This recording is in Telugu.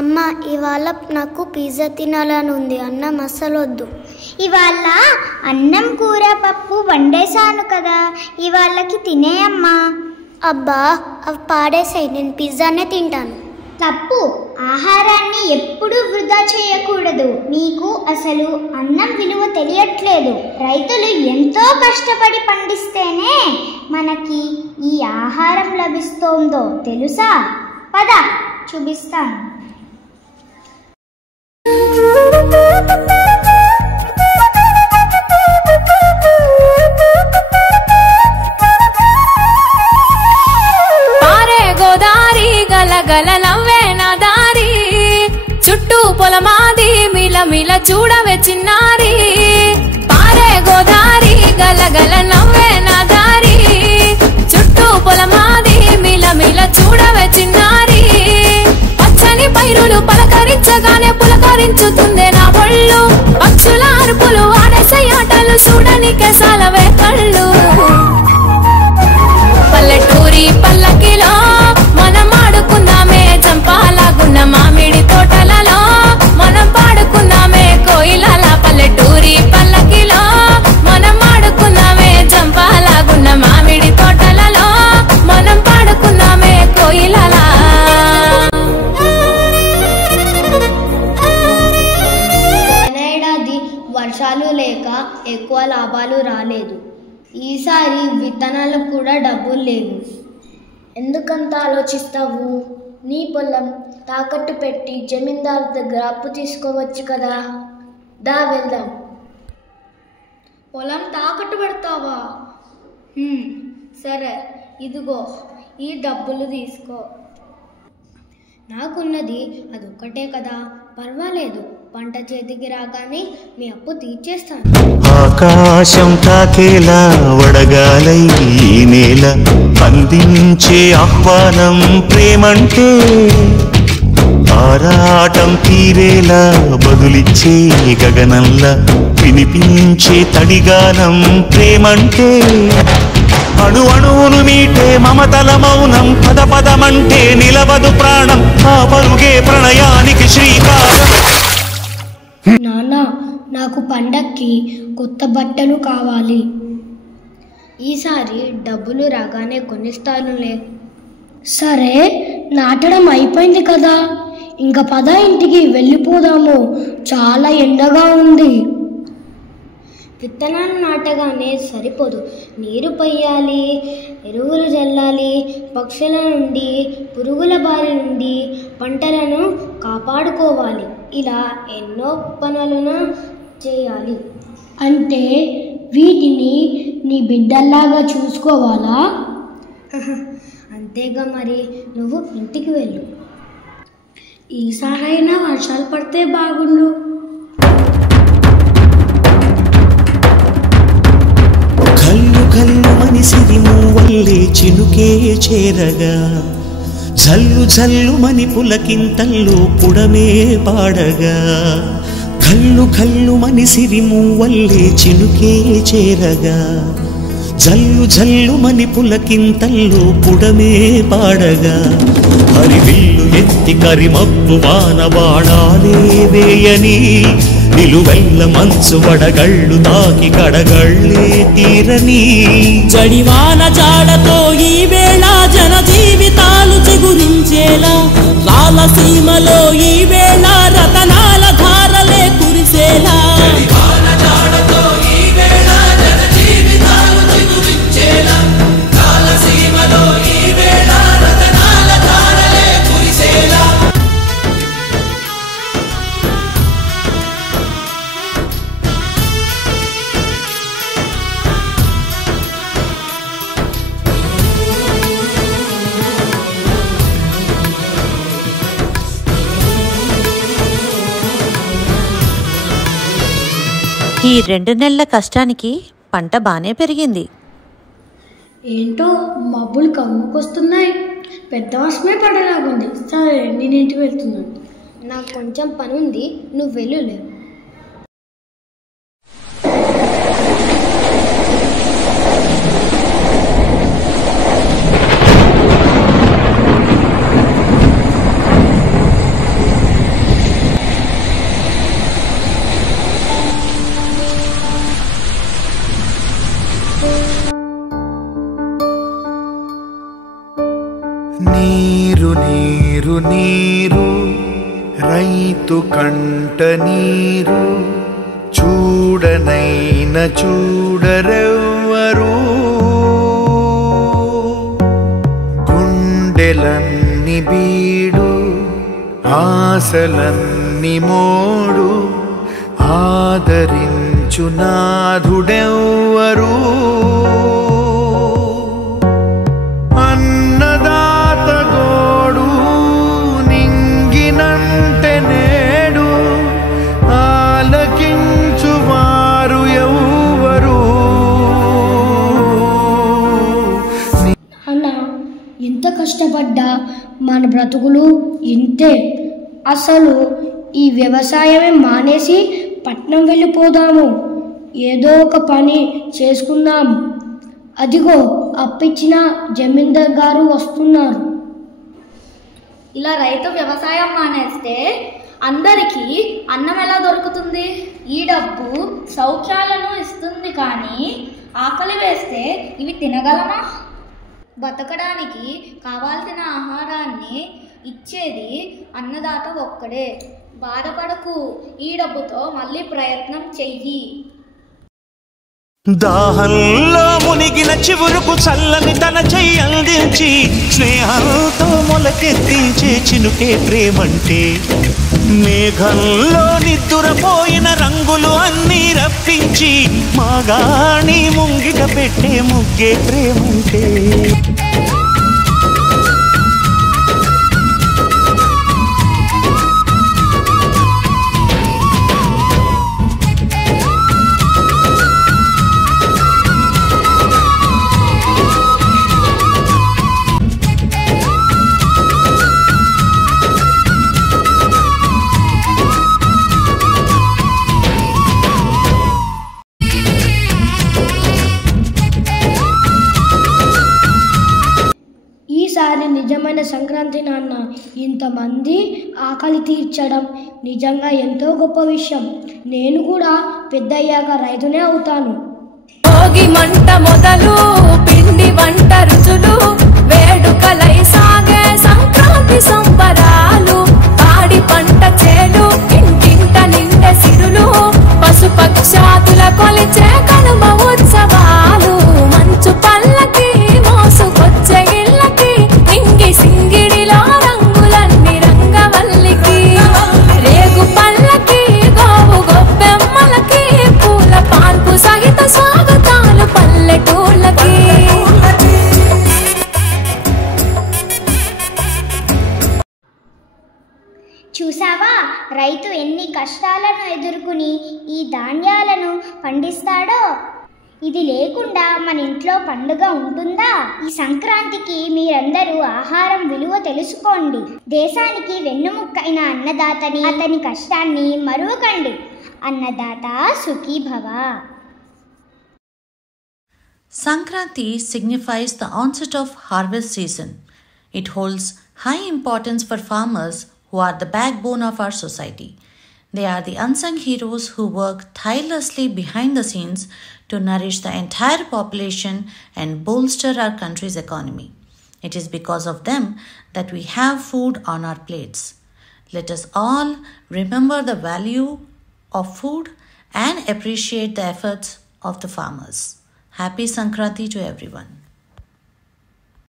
అమ్మ, ఇవాళ నాకు పిజ్జా తినాలని ఉంది. అన్నం అస్సలు వద్దు. ఇవాళ అన్నం కూర పప్పు వండేశాను కదా, ఇవాళకి తినేయమ్మా. అబ్బా, అవి పాడేసాయి. నేను పిజ్జానే తింటాను. తప్పు. ఆహారాన్ని ఎప్పుడూ వృధా చేయకూడదు. మీకు అసలు అన్నం విలువ తెలియట్లేదు. రైతులు ఎంతో కష్టపడి పండిస్తేనే మనకి ఈ ఆహారం లభిస్తోందో తెలుసా? పద చూపిస్తాను. పారే గోదారి గలగల నవ్వే నా దారి, చుట్టూ పొలమాది మిలమిల చూడవే చిన్నారి. పారే గోదారి గలగల నవ్వే నా దారి, చుట్టూ పొలమాది మిలమిల చూడవే చిన్నారి. పచ్చని పైరులు పలకరించగానే పులకరించుతుందే నా ఒళ్ళు, పక్షుల అరుపులు ఆడేసే ఆటలు చూడనికే సాలవే కళ్ళు. పల్లెటూరి పల్లకిలో మనం ఆడుకుందామే, చంపాలాగున్న మామిడి తోటలలో మనం పాడుకుందామే కోయిలల. పల్లెటూరి పల్లకిలో మనం ఆడుకుందామే, చంపాలాగున్న మామిడి తోటలలో మనం పాడుకుందామే కోయిలల. ఏడాది వర్షాలు లేక ఎక్కువ లాభాలు రాలేదు. ఈసారి విత్తనాలకు కూడా డబ్బులు లేవు. ఎందుకంత ఆలోచిస్తావు? నీ పొలం తాకట్టు పెట్టి జమీందారు దగ్గర అప్పు తీసుకోవచ్చు కదా. దా వెళ్దాం. పొలం తాకట్టు పెడతావా? సరే, ఇదిగో ఈ డబ్బులు తీసుకో. నాకున్నది అదొక్కటే కదా, పర్వాలేదు. పంట చేతికి రాగానే మీ అప్పు తీర్చేస్తాను. ఆకాశం తాకేలా వడగాలై ఈ నేల అందించే ఆహ్వానం ప్రేమంటే, ఆరాటం తీరేలా బదులిచ్చే గగనంలా వినిపించే తడిగానం ప్రేమంటే, అణు అణువును మీటే మమతల మౌనం పద పదమంటే నిలవదు ప్రాణం, ఆ పరుగే ప్రణయానికి శ్రీకారం. నాన్న, నాకు పండక్కి కొత్త బట్టలు కావాలి. ఈసారి డబ్బులు రాగానే కొనిస్తానులే. సరే, నాటడం అయిపోయింది కదా, ఇంకా పద ఇంటికి వెళ్ళిపోదాము. చాలా ఎండగా ఉంది. విత్తనాలు నాటగానే సరిపోదు, నీరు పొయ్యాలి, ఎరువులు చల్లాలి, పక్షుల నుండి పురుగుల బారి నుండి పంటలను కాపాడుకోవాలి. ఇలా ఎన్నో పనులను చేయాలి. అంటే వీటిని నీ బిడ్డల్లాగా చూసుకోవాలా? అంతేగా మరి. నువ్వు ఇంటికి వెళ్ళు. ఈసారైనా వర్షాలు పడితే బాగుండు. కల్లు కల్లు మనిసిది మూవల్లే చినుకే చేరగా, జల్లు జల్లు మని పులకింతల్లో పుడమే పాడగా. కల్లు కల్లు మనిసిరి మూవల్లే చినుకే చేరగా, జల్లు జల్లు మని పులకింతల్లో పుడమే పాడగా. హరివిల్లు ఎత్తి కరిమప్పు వాన బాణాలే వేయని, నిలువెల్ల మంచు వడగళ్ళు తాకి కడగళ్ళే తీరని. జడివాన జాడతో ఈ వేళ జన జీవితాలు చిగురించేలా, రాలసీమలో ఈ వేళ రతనాల ధారలే కురిసేలా. ఈ 2 నెలల కష్టానికి పంట బానే పెరిగింది. ఏంటో మబ్బులు కమ్ముకొస్తున్నాయి. పెద్ద వర్షమే పడేలాగుంది. సరే, నేను ఇంటికి వెళ్తున్నాను. నాకు కొంచెం పని ఉంది, నువ్వు వెళ్ళు. నీరు నీరు నీరు రైతు కంట నీరు చూడనైన చూడరెవ్వరు గుండెలన్ని బీడు ఆశలన్ని మోడు ఆదరించు నాథుడెవ్వరు అన్నదాత గోడు నింగినంటే నేడు ఆలకించు వారు ఎవ్వరు. అన్న ఎంత కష్టపడ్డా మన బ్రతుకులు ఇంతే. అసలు ఈ వ్యవసాయమే మానేసి పట్నం వెళ్ళిపోదాము, ఏదో ఒక పని చేసుకుందాం. అదిగో అప్పిచ్చిన జమీందార్ గారు వస్తున్నారు. ఇలా రైతు వ్యవసాయం మానేస్తే అందరికీ అన్నం ఎలా దొరుకుతుంది? ఈ డబ్బు సౌఖ్యాలను ఇస్తుంది, కానీ ఆకలి వేస్తే ఇవి తినగలమా? బతకడానికి కావాల్సిన ఆహారాన్ని ఇచ్చేది అన్నదాత ఒక్కడే. బాధపడకు, ఈ డబ్బుతో మళ్ళీ ప్రయత్నం చెయ్యి. దాహంలో మునిగిన చివురుకు చల్లని తన చెయ్యి అందించి స్నేహంతో మొలకెత్తించే చినుకే ప్రేమంటే. మేఘంలో నిద్దురపోయిన రంగులు అన్నీ రప్పించి మాగాణి ముంగిట పెట్టే ముగ్గే ప్రేమంటే. ఈసారి నిజమైన సంక్రాంతి నాన్న. ఇంతమంది ఆకలి తీర్చడం నిజంగా ఎంతో గొప్ప విషయం. నేను కూడా పెద్దయ్యాక రైతునే అవుతాను. భోగి మంట మొదలు పిండి వంట రుచులు వేడుకలై సాగే సంక్రాంతి సంబరాలు. పాడి పంట చేలు ఇంటింట నిండే సిరులు పశుపక్షాదుల కొలిచే కనుమ ఉత్సవాలు. మంచు పల్లకి మోసుకొచ్చే ఇళ్ళకి ఇంగి సింగిడిలో రంగులన్నీ రంగవల్లికి. రేగు పల్లకి గోవు గొబ్బెమ్మలకి పూల పాన్పు సహిత స్వాగతాలు పల్లెటూళ్ళకి. చూసావా, రైతు ఎన్ని కష్టాలను ఎదుర్కొని ఈ ధాన్యాలను పండిస్తాడో. ఇది లేకుండా మన ఇంట్లో పండుగ ఉంటుందా? ఈ సంక్రాంతికి మీరందరూ ఆహారం విలువ తెలుసుకోండి. దేశానికి వెన్నుముక్కైన అన్నదాతని, అతని కష్టాన్ని మరువకండి. అన్నదాత సుఖీ భవ. Sankranti signifies the onset of harvest season. It holds high importance for farmers who are the backbone of our society. They are the unsung heroes who work tirelessly behind the scenes to nourish the entire population and bolster our country's economy. It is because of them that we have food on our plates. Let us all remember the value of food and appreciate the efforts of the farmers. Happy Sankranti to everyone.